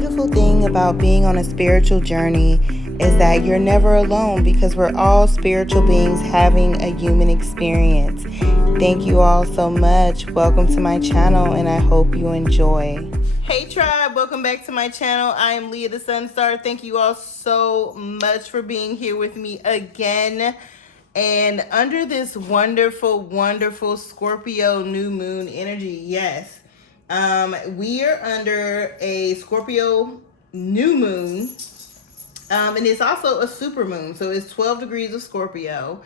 beautiful thing about being on a spiritual journey is that you're never alone because we're all spiritual beings having a human experience. Thank you all so much. Welcome to my channel and I hope you enjoy. Hey tribe, welcome back to my channel. I am Lia the Sunstar. Thank you all so much for being here with me again. And under this wonderful, wonderful Scorpio new moon energy, yes. We are under a Scorpio new moon, and it's also a super moon. So it's 12 degrees of Scorpio,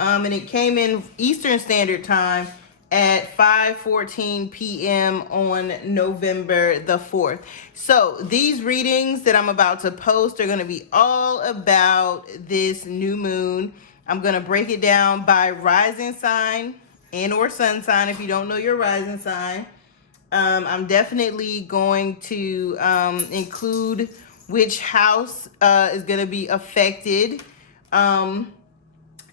and it came in Eastern Standard Time at 5:14 p.m. on November the 4th. So these readings that I'm about to post are going to be all about this new moon. I'm going to break it down by rising sign and or sun sign if you don't know your rising sign. I'm definitely going to include which house is going to be affected in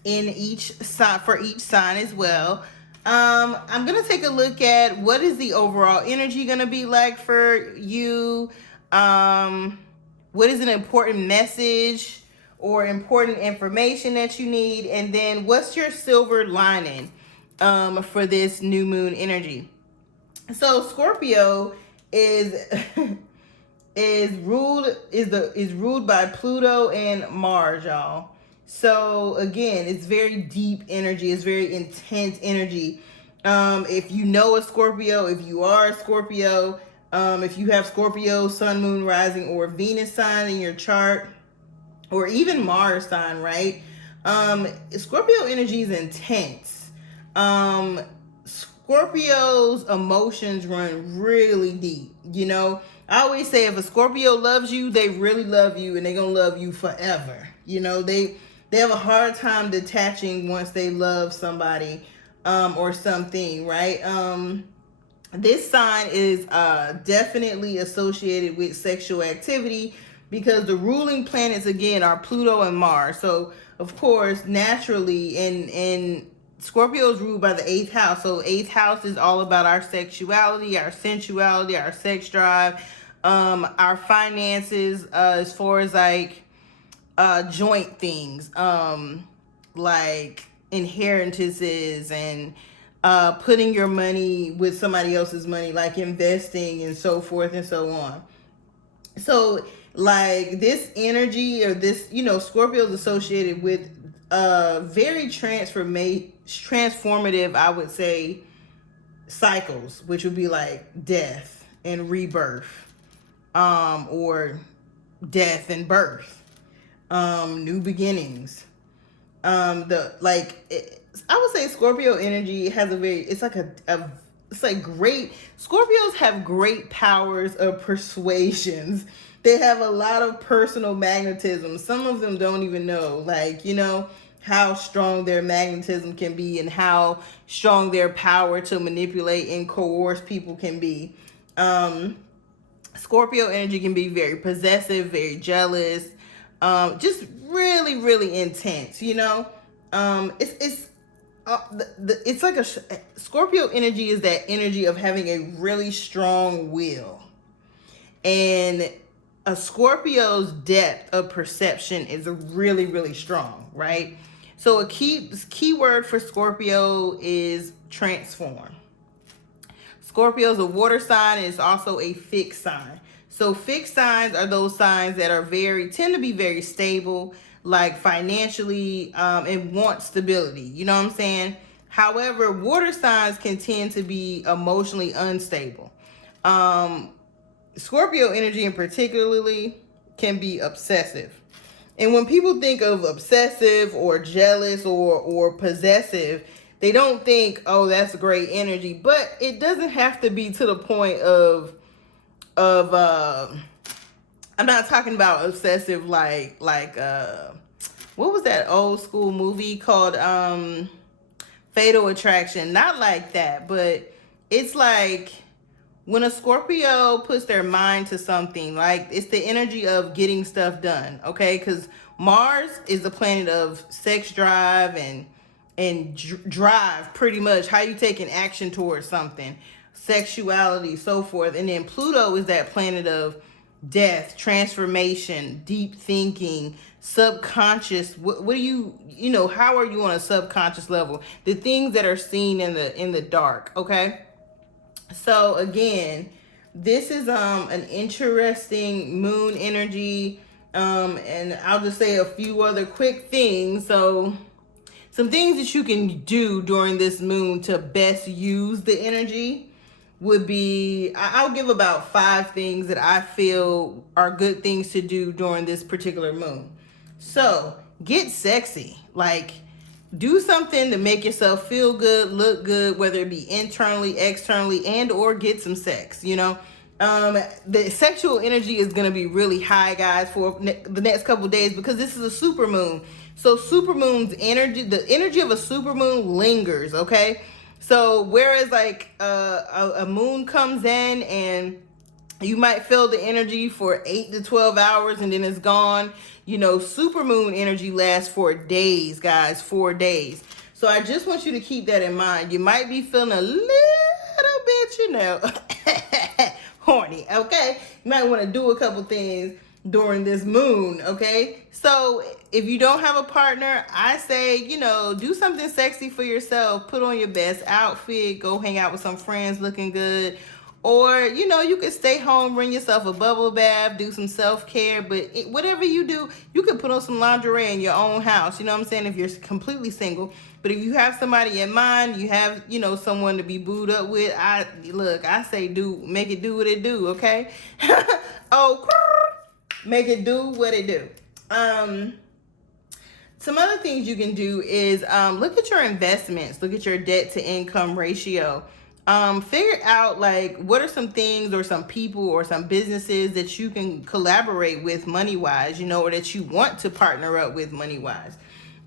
each sign, for each sign as well. I'm going to take a look at what is the overall energy going to be like for you. What is an important message or important information that you need? And then what's your silver lining for this new moon energy? So Scorpio is ruled by Pluto and Mars, y'all. So again, it's very deep energy. It's very intense energy. If you know a Scorpio, if you are a Scorpio, if you have Scorpio, Sun, Moon, Rising, or Venus sign in your chart, or even Mars sign, right? Scorpio energy is intense. Scorpio's emotions run really deep. You know, I always say if a Scorpio loves you, they really love you and they're going to love you forever. You know, they have a hard time detaching once they love somebody or something, right? This sign is definitely associated with sexual activity because the ruling planets, again, are Pluto and Mars. So, of course, naturally, in Scorpio is ruled by the 8th house. So 8th house is all about our sexuality, our sensuality, our sex drive, our finances, as far as like joint things, like inheritances and putting your money with somebody else's money, like investing and so forth and so on. So like this energy or this, you know, Scorpio is associated with very transformative, I would say, cycles, which would be like death and rebirth, or death and birth, new beginnings. I would say Scorpio energy has it's like great, Scorpios have great powers of persuasions. They have a lot of personal magnetism. Some of them don't even know, like, you know, how strong their magnetism can be and how strong their power to manipulate and coerce people can be. Scorpio energy can be very possessive, very jealous, just really, really intense, you know? It's like Scorpio energy is that energy of having a really strong will. And a Scorpio's depth of perception is really, really strong, right? So a key word for Scorpio is transform. Scorpio is a water sign and it's also a fixed sign. So fixed signs are those signs that tend to be very stable, like financially, and want stability. You know what I'm saying? However, water signs can tend to be emotionally unstable. Scorpio energy in particularly can be obsessive. And when people think of obsessive or jealous or possessive, they don't think, oh, that's great energy. But it doesn't have to be to the point of I'm not talking about obsessive like what was that old school movie called Fatal Attraction? Not like that, but it's like when a Scorpio puts their mind to something, like it's the energy of getting stuff done, okay? Because Mars is the planet of sex drive and drive, pretty much how you take an action towards something, sexuality, so forth. And then Pluto is that planet of death, transformation, deep thinking, subconscious. What do you know, how are you on a subconscious level? The things that are seen in the dark, okay? So again, this is an interesting moon energy, and I'll just say a few other quick things. So some things that you can do during this moon to best use the energy would be, I'll give about 5 things that I feel are good things to do during this particular moon. So get sexy. Like, do something to make yourself feel good, look good, whether it be internally, externally, and or get some sex, you know. The sexual energy is going to be really high, guys, for the next couple days, because this is a super moon. So super moon's energy, the energy of a super moon lingers, okay? So whereas like a moon comes in and you might feel the energy for 8 to 12 hours and then it's gone. You know, supermoon energy lasts for days, guys, 4 days. So I just want you to keep that in mind. You might be feeling a little bit, you know, horny, okay? You might want to do a couple things during this moon, okay? So if you don't have a partner, I say, you know, do something sexy for yourself. Put on your best outfit, go hang out with some friends looking good. Or, you know, you could stay home, bring yourself a bubble bath, do some self-care. But whatever you do, you could put on some lingerie in your own house. You know what I'm saying? If you're completely single. But if you have somebody in mind, you have, you know, someone to be booed up with. I say make it do what it do, okay? Oh, make it do what it do. Some other things you can do is look at your investments. Look at your debt to income ratio. Figure out like what are some things or some people or some businesses that you can collaborate with money wise, you know, or that you want to partner up with money wise.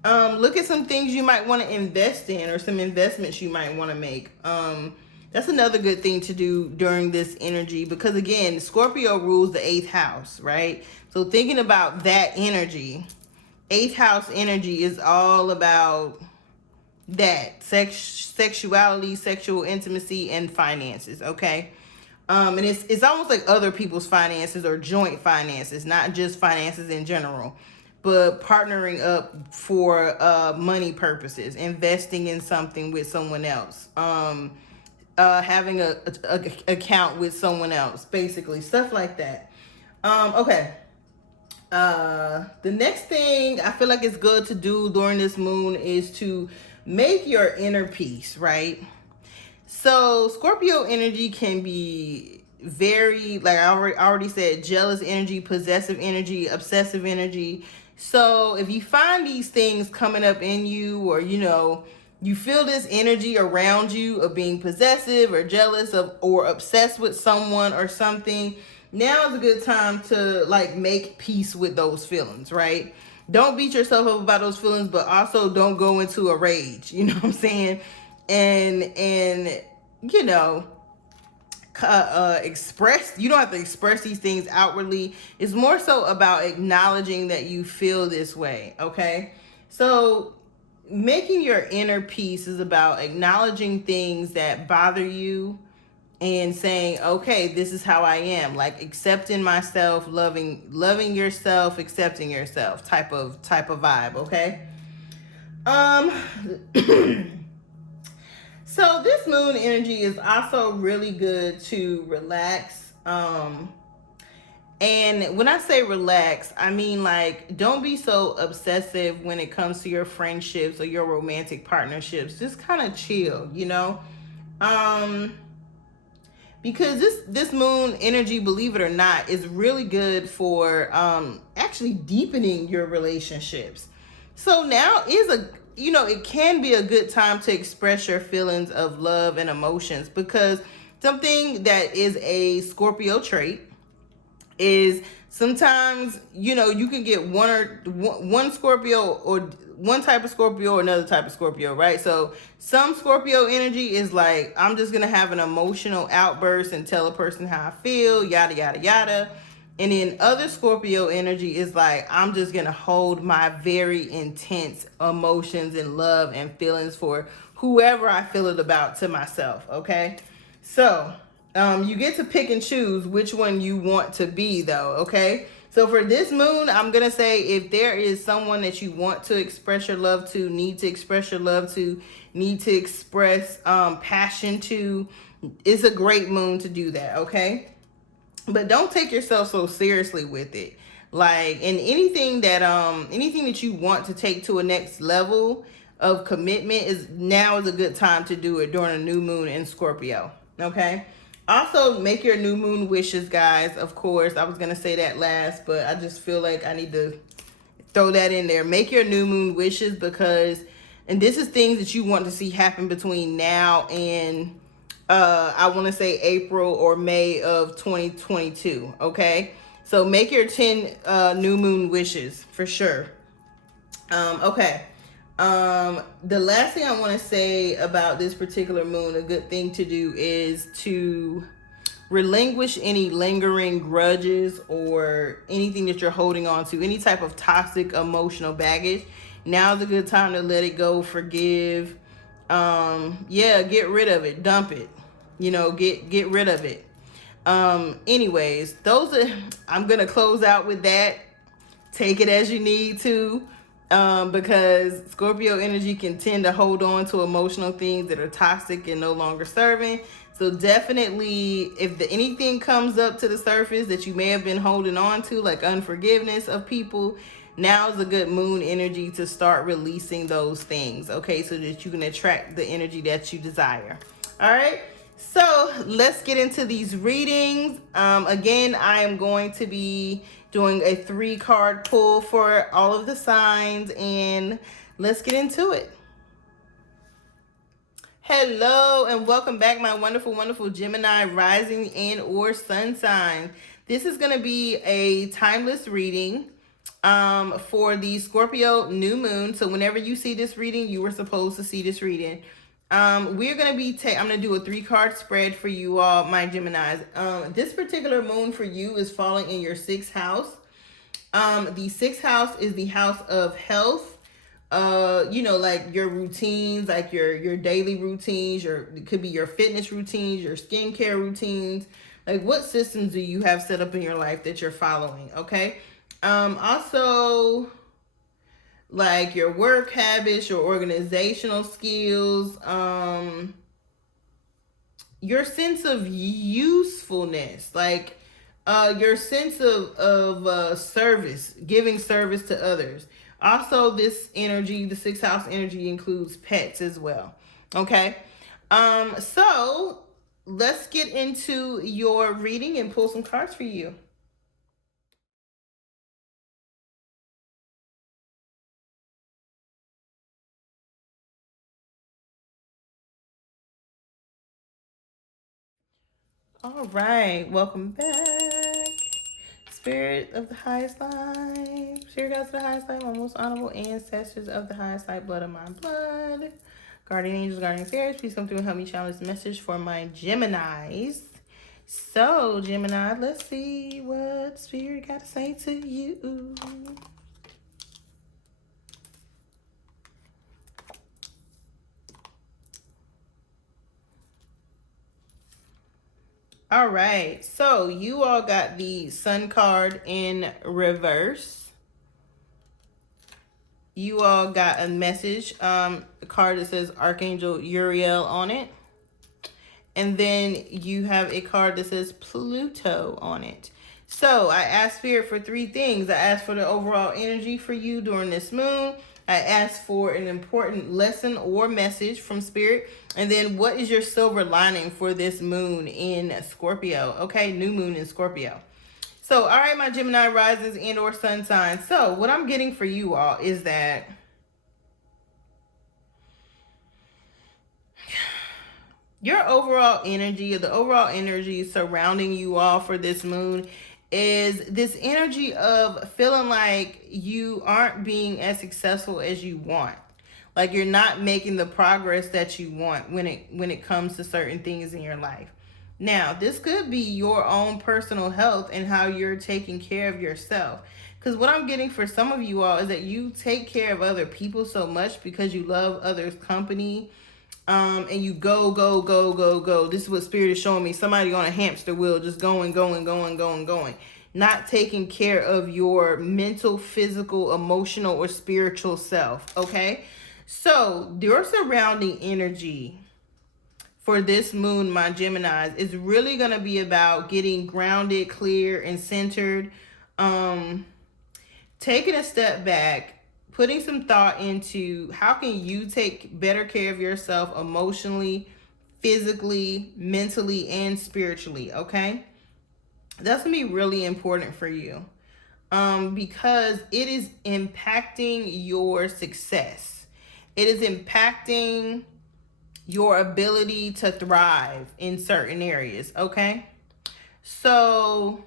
Look at some things you might want to invest in or some investments you might want to make. That's another good thing to do during this energy, because again, Scorpio rules the 8th house, right? So thinking about that energy, 8th house energy is all about that sexuality, sexual intimacy, and finances, okay? And it's almost like other people's finances or joint finances, not just finances in general, but partnering up for money purposes, investing in something with someone else, having a account with someone else, basically stuff like that. Okay. The next thing I feel like it's good to do during this moon is to make your inner peace, right? So Scorpio energy can be very, like I already said, jealous energy, possessive energy, obsessive energy. So if you find these things coming up in you, or you know, you feel this energy around you of being possessive or jealous of or obsessed with someone or something, now is a good time to like make peace with those feelings, right? Don't beat yourself up about those feelings, but also don't go into a rage, you know what I'm saying? And you know, express, you don't have to express these things outwardly. It's more so about acknowledging that you feel this way, okay? So making your inner peace is about acknowledging things that bother you and saying, okay, this is how I am, like accepting myself, loving yourself, accepting yourself type of vibe, okay? So this moon energy is also really good to relax. And when I say relax, I mean like don't be so obsessive when it comes to your friendships or your romantic partnerships. Just kind of chill, you know? Because this moon energy, believe it or not, is really good for actually deepening your relationships. So now is a, you know, it can be a good time to express your feelings of love and emotions, because something that is a Scorpio trait is sometimes, you know, you can get one Scorpio or one type of Scorpio or another type of Scorpio, right? So some Scorpio energy is like, I'm just gonna have an emotional outburst and tell a person how I feel, yada yada yada. And then other Scorpio energy is like, I'm just gonna hold my very intense emotions and love and feelings for whoever I feel it about to myself, okay? So You get to pick and choose which one you want to be, though, okay? So for this moon, I'm going to say if there is someone that you want to express your love to, need to express your love to, need to express passion to, it's a great moon to do that, okay? But don't take yourself so seriously with it. Like, in anything that you want to take to a next level of commitment, is a good time to do it during a new moon in Scorpio, okay? Also, make your new moon wishes, guys. Of course, I was gonna say that last, but I just feel like I need to throw that in there. Make your new moon wishes, because, and this is things that you want to see happen between now and I want to say April or May of 2022. Okay, so make your 10 new moon wishes for sure. Okay. The last thing I want to say about this particular moon, a good thing to do is to relinquish any lingering grudges or anything that you're holding on to, any type of toxic emotional baggage. Now's a good time to let it go, forgive. Yeah, get rid of it, dump it. Get rid of it. Anyways, those are I'm gonna close out with that. Take it as you need to. Because Scorpio energy can tend to hold on to emotional things that are toxic and no longer serving. So definitely, if anything comes up to the surface that you may have been holding on to, like unforgiveness of people, now is a good moon energy to start releasing those things, okay? So that you can attract the energy that you desire. All right. So let's get into these readings. Again, I am going to be doing a 3-card pull for all of the signs, and let's get into it. Hello and welcome back, my wonderful, wonderful Gemini rising and or sun sign. This is going to be a timeless reading for the Scorpio new moon. So whenever you see this reading, you were supposed to see this reading. We're going to be, I'm going to do a 3-card spread for you all, my Geminis. This particular moon for you is falling in your 6th house. The 6th house is the house of health. Like your routines, like your daily routines, it could be your fitness routines, your skincare routines. Like, what systems do you have set up in your life that you're following? Okay. Also, like your work habits, your organizational skills, your sense of usefulness, like your sense of service, giving service to others. Also, this energy, the 6th house energy, includes pets as well. Okay. So let's get into your reading and pull some cards for you. All right, welcome back. Spirit of the highest light, spirit guides of the highest light, my most honorable ancestors of the highest light, blood of my blood, guardian angels, guardian fairies, please come through and help me channel this message for my Geminis. So, Gemini, let's see what spirit got to say to you. All right, so you all got the Sun card in reverse. You all got a message, a card that says Archangel Uriel on it. And then you have a card that says Pluto on it. So I asked Spirit for 3 things. I asked for the overall energy for you during this moon. I asked for an important lesson or message from Spirit. And then what is your silver lining for this moon in Scorpio? Okay, new moon in Scorpio. So, all right, my Gemini rises and or sun signs. So what I'm getting for you all is that your overall energy, the overall energy surrounding you all for this moon, is this energy of feeling like you aren't being as successful as you want. Like, you're not making the progress that you want when it comes to certain things in your life. Now, this could be your own personal health and how you're taking care of yourself. Because what I'm getting for some of you all is that you take care of other people so much because you love others' company. and you go, go, go, go, go. This is what Spirit is showing me. Somebody on a hamster wheel, just going, going, going, going, going. Not taking care of your mental, physical, emotional, or spiritual self, okay? So your surrounding energy for this moon, my Geminis, is really going to be about getting grounded, clear, and centered. Taking a step back, putting some thought into how can you take better care of yourself emotionally, physically, mentally, and spiritually, okay? That's going to be really important for you because it is impacting your success. It is impacting your ability to thrive in certain areas, okay? So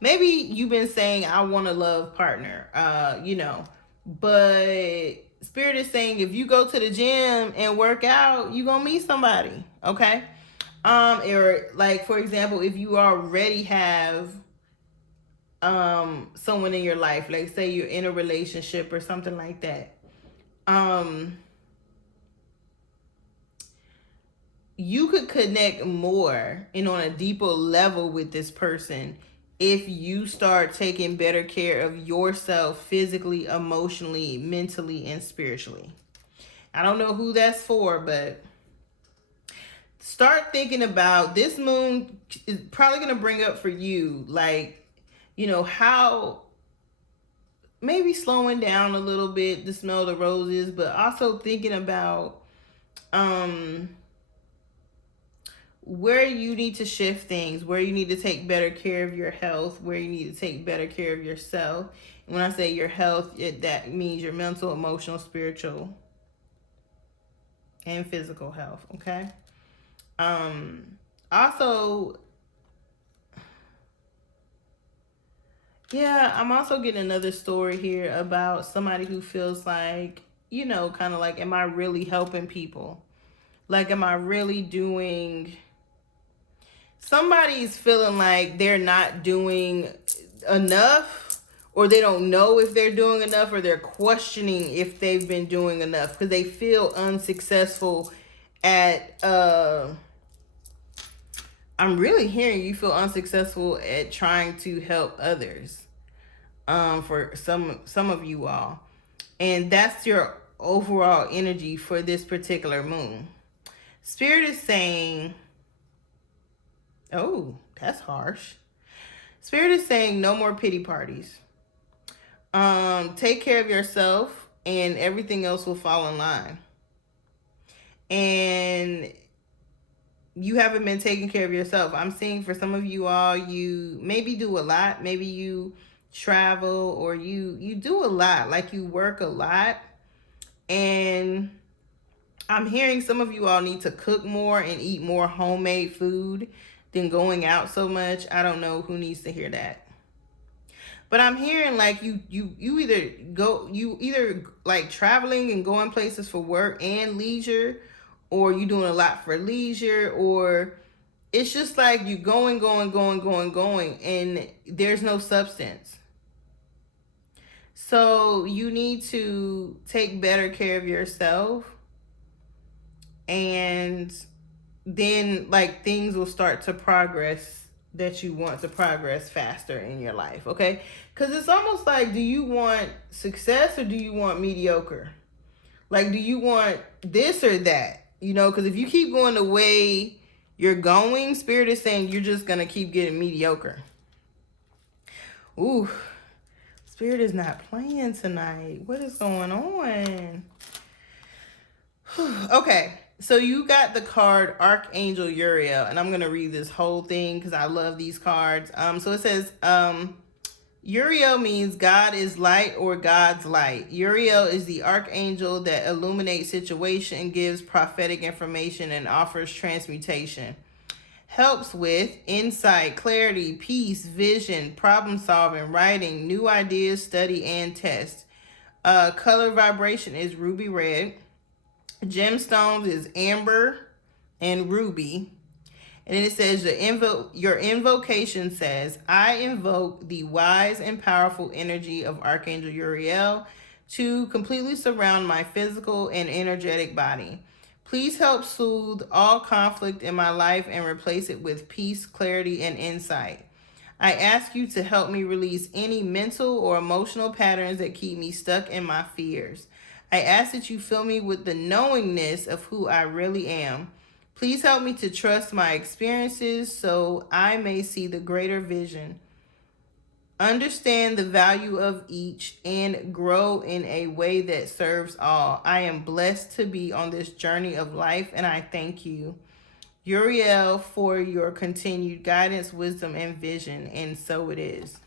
maybe you've been saying, I want a love partner, but Spirit is saying if you go to the gym and work out, you're gonna meet somebody, okay? Or like, for example, if you already have someone in your life, like say you're in a relationship or something like that, you could connect more and on a deeper level with this person if you start taking better care of yourself physically, emotionally, mentally, and spiritually. I don't know who that's for, but start thinking about this moon is probably going to bring up for you, like, how maybe slowing down a little bit to smell the roses, but also thinking about where you need to shift things, where you need to take better care of your health, where you need to take better care of yourself. And when I say your health, that means your mental, emotional, spiritual, and physical health, okay? Also, yeah, I'm also getting another story here about somebody who feels like, kind of like, am I really helping people? Like, am I really doing... Somebody's feeling like they're not doing enough, or they don't know if they're doing enough, or they're questioning if they've been doing enough because they feel unsuccessful at I'm really hearing you feel unsuccessful at trying to help others, for some of you all, and that's your overall energy for this particular moon. Spirit is saying, oh, that's harsh. Spirit is saying no more pity parties. Take care of yourself and everything else will fall in line. And you haven't been taking care of yourself. I'm seeing for some of you all, you maybe do a lot. Maybe you travel, or you do a lot, like you work a lot. And I'm hearing some of you all need to cook more and eat more homemade food than going out so much. I don't know who needs to hear that. But I'm hearing like you either like traveling and going places for work and leisure, or you doing a lot for leisure, or it's just like you going, and there's no substance. So you need to take better care of yourself, and then like things will start to progress that you want to progress faster in your life, okay? Because it's almost like, do you want success or do you want mediocre? Like, do you want this or that? Because if you keep going the way you're going, Spirit is saying you're just going to keep getting mediocre. Ooh, Spirit is not playing tonight. What is going on? Okay, so you got the card Archangel Uriel, and I'm going to read this whole thing because I love these cards. So it says, Uriel means God is light or God's light. Uriel is the archangel that illuminates situation, gives prophetic information, and offers transmutation. Helps with insight, clarity, peace, vision, problem solving, writing, new ideas, study, and test. Color vibration is ruby red. Gemstones is amber and ruby. And then it says your invocation says, I invoke the wise and powerful energy of Archangel Uriel to completely surround my physical and energetic body. Please help soothe all conflict in my life and replace it with peace, clarity, and insight. I ask you to help me release any mental or emotional patterns that keep me stuck in my fears. I ask that you fill me with the knowingness of who I really am. Please help me to trust my experiences so I may see the greater vision, understand the value of each, and grow in a way that serves all. I am blessed to be on this journey of life, and I thank you, Uriel, for your continued guidance, wisdom, and vision. And so it is.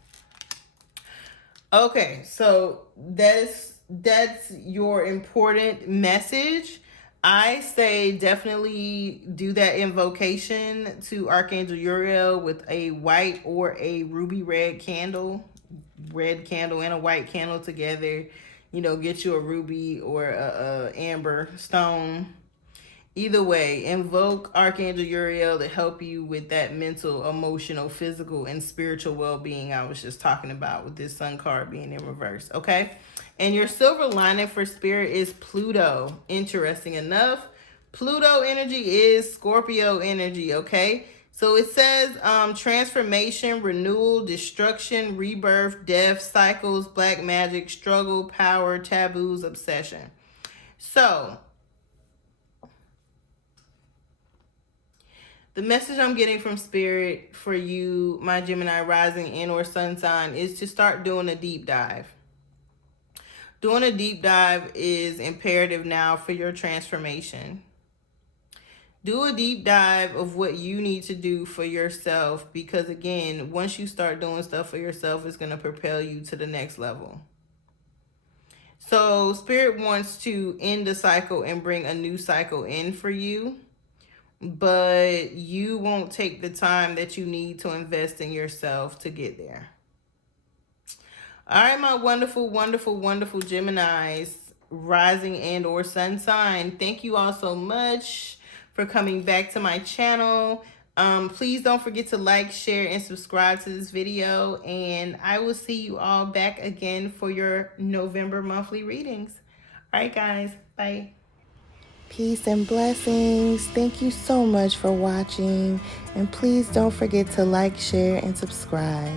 Okay, so that's your important message. I say definitely do that invocation to Archangel Uriel with a white or a ruby red candle and a white candle together. You know, get you a ruby or a amber stone. Either way, invoke Archangel Uriel to help you with that mental, emotional, physical, and spiritual well-being I was just talking about with this sun card being in reverse, okay? And your silver lining for spirit is Pluto. Interesting enough, Pluto energy is Scorpio energy, okay? So it says transformation, renewal, destruction, rebirth, death, cycles, black magic, struggle, power, taboos, obsession. So the message I'm getting from Spirit for you, my Gemini rising and or sun sign, is to start doing a deep dive. Doing a deep dive is imperative now for your transformation. Do a deep dive of what you need to do for yourself, because again, once you start doing stuff for yourself, it's going to propel you to the next level. So Spirit wants to end the cycle and bring a new cycle in for you, but you won't take the time that you need to invest in yourself to get there. All right, my wonderful, wonderful, wonderful Geminis, rising and or sun sign. Thank you all so much for coming back to my channel. Please don't forget to like, share, and subscribe to this video. And I will see you all back again for your November monthly readings. All right, guys. Bye. Peace and blessings. Thank you so much for watching. And please don't forget to like, share, and subscribe.